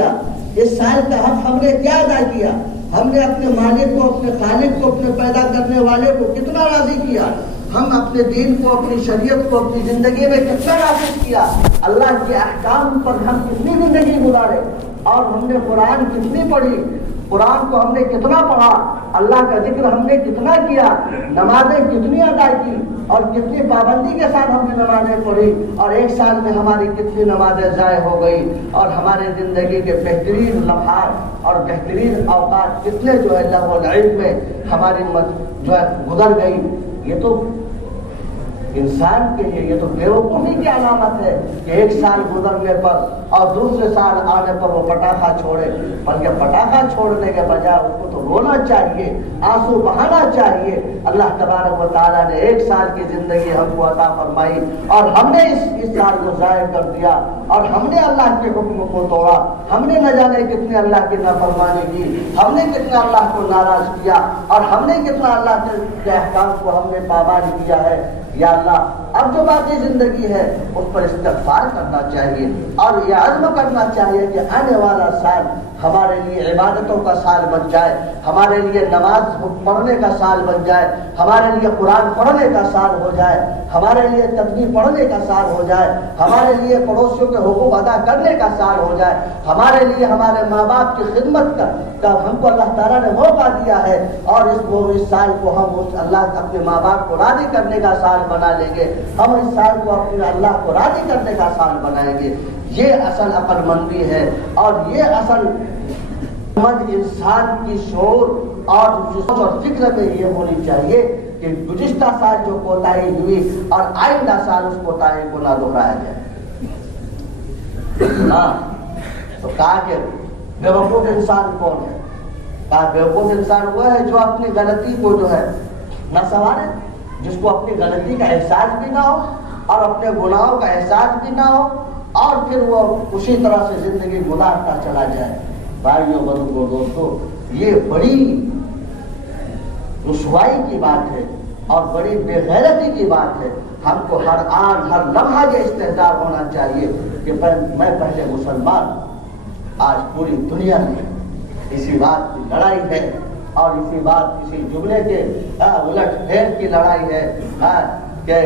اس سال کا حق ہم نے کیا ادا کیا؟ ہم نے اپنے مالک کو، اپنے خالق کو، اپنے پیدا کرنے والے کو کتنا راضی کیا؟ ہم اپنے دین کو، اپنی شریعت کو اپنی زندگی میں کتنا نافذ کیا؟ اللہ کے احکام پر ہم کتنی زندگی گزارے؟ اور ہم نے قرآن کتنی پڑھی؟ قرآن کو ہم نے کتنا پڑھا؟ اللہ کا ذکر ہم نے کتنا کیا؟ نمازیں کتنی ادا کی اور کتنی پابندی کے ساتھ ہم نے نمازیں پڑھی؟ اور ایک سال میں ہماری کتنی نمازیں ضائع ہو گئی؟ اور ہمارے زندگی کے بہترین لمحات اور بہترین اوقات کتنے جو ہے لہو و لعب میں ہماری جو ہے گزر گئی؟ یہ تو انسان کے لیے یہ تو بیوقوفی کی علامت ہے کہ ایک سال گزرنے پر اور دوسرے سال آنے پر وہ پٹاخہ چھوڑے، بلکہ پٹاخہ چھوڑنے کے بجائے اس کو تو رونا چاہیے، آنسو بہانا چاہیے۔ اللہ تبارک و تعالیٰ نے ایک سال کی زندگی ہم کو عطا فرمائی اور ہم نے اس سال کو ضائع کر دیا اور ہم نے اللہ کے حکم کو توڑا، ہم نے نہ جانے کتنے اللہ کی نافرمانی کی، ہم نے کتنا اللہ کو ناراض کیا اور ہم نے کتنا اللہ کے احکام کو ہم نے پابند کیا ہے۔ یا اللہ اب جو باقی زندگی ہے اس پر استغفار کرنا چاہیے اور یہ عزم کرنا چاہیے کہ آنے والا سال ہمارے لیے عبادتوں کا سال بن جائے، ہمارے لیے نماز پڑھنے کا سال بن جائے، ہمارے لیے قرآن پڑھنے کا سال ہو جائے، ہمارے لیے تسبیح پڑھنے کا سال ہو جائے، ہمارے لیے پڑوسیوں کے حقوق ادا کرنے کا سال ہو جائے، ہمارے لیے ہمارے ماں باپ کی خدمت کا ہم کو اللہ تعالیٰ نے موقع دیا ہے اور اس سال کو ہم اللہ اپنے ماں باپ کو راضی کرنے کا سال بنا لیں گے، ہم اس سال کو اپنے اللہ کو راضی کرنے کا سال بنائیں گے۔ یہ اصل عقل مندی ہے اور یہ اصل انسان کی شعور اور سوچ اور فکر میں یہ ہونی چاہیے کہ گزشتہ سال جو کوتاہی ہوئی اور آئندہ سال اس کوتاہی کو نہ دہرایا جائے۔ ہاں تو کہا کہ بیوقوف انسان کون ہے؟ کہا بیوقوف انسان وہ ہے جو اپنی غلطی کو جو ہے نہ سنوارے، جس کو اپنی غلطی کا احساس بھی نہ ہو اور اپنے گناہوں کا احساس بھی نہ ہو اور پھر وہ اسی طرح سے زندگی گزارتا چلا جائے۔ بھائیوں بزرگوں دوستو، یہ بڑی رسوائی کی بات ہے اور بڑی بے غیرتی کی بات ہے۔ ہم کو ہر آن ہر لمحہ یہ استحضار ہونا چاہیے کہ میں پہلے مسلمان ہوں۔ آج پوری دنیا میں اسی بات کی لڑائی ہے اور اسی جملے کے الٹ پھیر کی لڑائی ہے کہ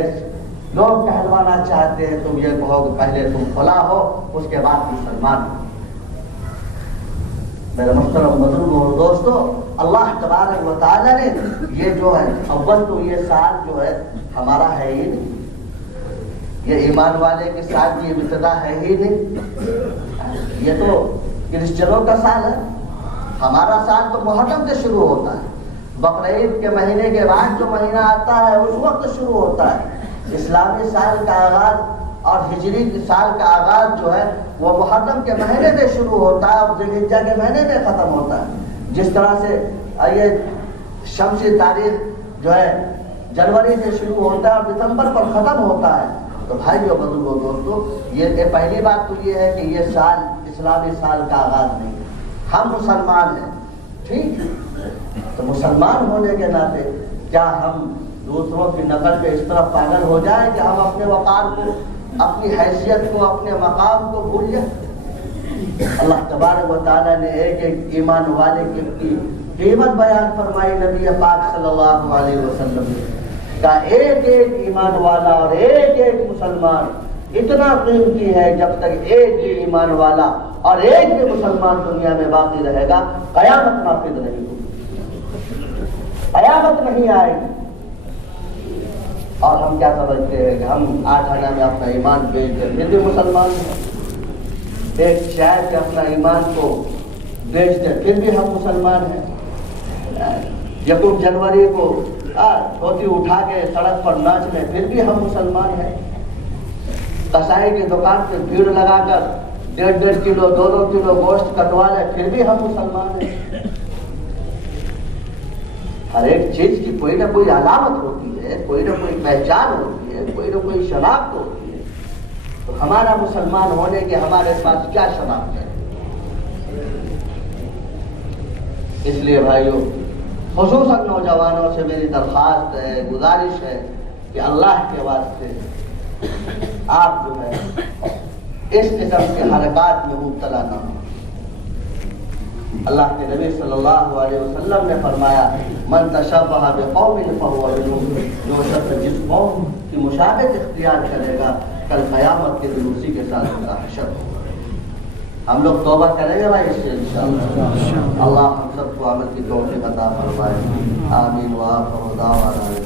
لوگ کہلوانا چاہتے ہیں تم یہ کہو کہ پہلے تم کھلا ہو اس کے بعد مسلمان ہو۔ میرے محترم بزرگوں اور دوستو، اللہ تبارک و تعالیٰ نے یہ جو ہے اول تو یہ سال جو ہے ہمارا ہے ہی نہیں، یہ ایمان والے کے ساتھ یہ ابتدا ہے ہی نہیں، یہ تو کرسچنوں کا سال ہے۔ ہمارا سال تو محرم سے شروع ہوتا ہے، بقرعید کے مہینے کے بعد جو مہینہ آتا ہے اس وقت شروع ہوتا ہے۔ اسلامی سال کا آغاز اور ہجری سال کا آغاز جو ہے وہ محرم کے مہینے سے شروع ہوتا ہے اور ذی الحجہ کے مہینے میں ختم ہوتا ہے۔ جس طرح سے یہ شمسی تاریخ جو ہے جنوری سے شروع ہوتا ہے اور دسمبر پر ختم ہوتا ہے۔ تو بھائیو بزرگوں دوستو، یہ پہلی بات تو یہ ہے کہ یہ سال اسلامی سال کا آغاز نہیں، ہم مسلمان ہیں، ٹھیک؟ تو مسلمان ہونے کے ناطے کیا ہم دوسروں کی نقل پہ اس طرح پاگل ہو جائیں کہ ہم اپنے وقار کو، اپنی حیثیت کو، اپنے مقام کو بھول جائیں؟ اللہ تبارک و تعالیٰ نے ایک ایک ایمان والے کی قیمت بیان فرمائی نبی پاک صلی اللہ علیہ وسلم کا۔ ایک ایک ایمان والا اور ایک ایک مسلمان اتنا قیمتی ہے، جب تک ایک بھی ایمان والا اور ایک بھی مسلمان دنیا میں باقی رہے گا قیامت نافذ نہیں ہوگی، قیامت نہیں آئے گی۔ اور ہم کیا سمجھتے ہیں کہ ہم 8 آنے میں اپنا ایمان بیچ دیں پھر بھی مسلمان ہیں، ایک شاید کہ اپنا ایمان کو بیچ دیں پھر بھی ہم مسلمان ہیں، یکم جنوری کو دھوتی اٹھا کے سڑک پر ناچ لیں پھر بھی ہم مسلمان ہیں، کسائی کی دکان پہ بھیڑ لگا کر 1.5 کلو 2 کلو گوشت کٹوا لیں پھر بھی ہم مسلمان ہیں۔ ہر ایک چیز کی کوئی نہ کوئی علامت ہوتی ہے، کوئی نہ کوئی پہچان ہوتی ہے، کوئی نہ کوئی شناخت ہوتی ہے۔ تو ہمارا مسلمان ہونے کے ہمارے پاس کیا شناخت ہے؟ اس لیے بھائیوں، خصوصاً نوجوانوں سے میری درخواست ہے، گزارش ہے کہ اللہ کے واسطے آپ جو ہے اس قسم کے حرکات میں مبتلا نہ ہوں۔ اللہ کے نبی صلی اللہ علیہ وسلم نے فرمایا من تشبہ بقوم فهو منهم، جو شخص جس قوم کی مشابہت اختیار کرے گا کل قیامت کے دن اسی کے ساتھ اس کا حشر ہوگا۔ ہم لوگ توبہ کریں گے بھائی اس سے انشاءاللہ۔ اللہ ہم سب کو عمل کی توفیق عطا فرمائے، آمین۔ وآخر دعوانا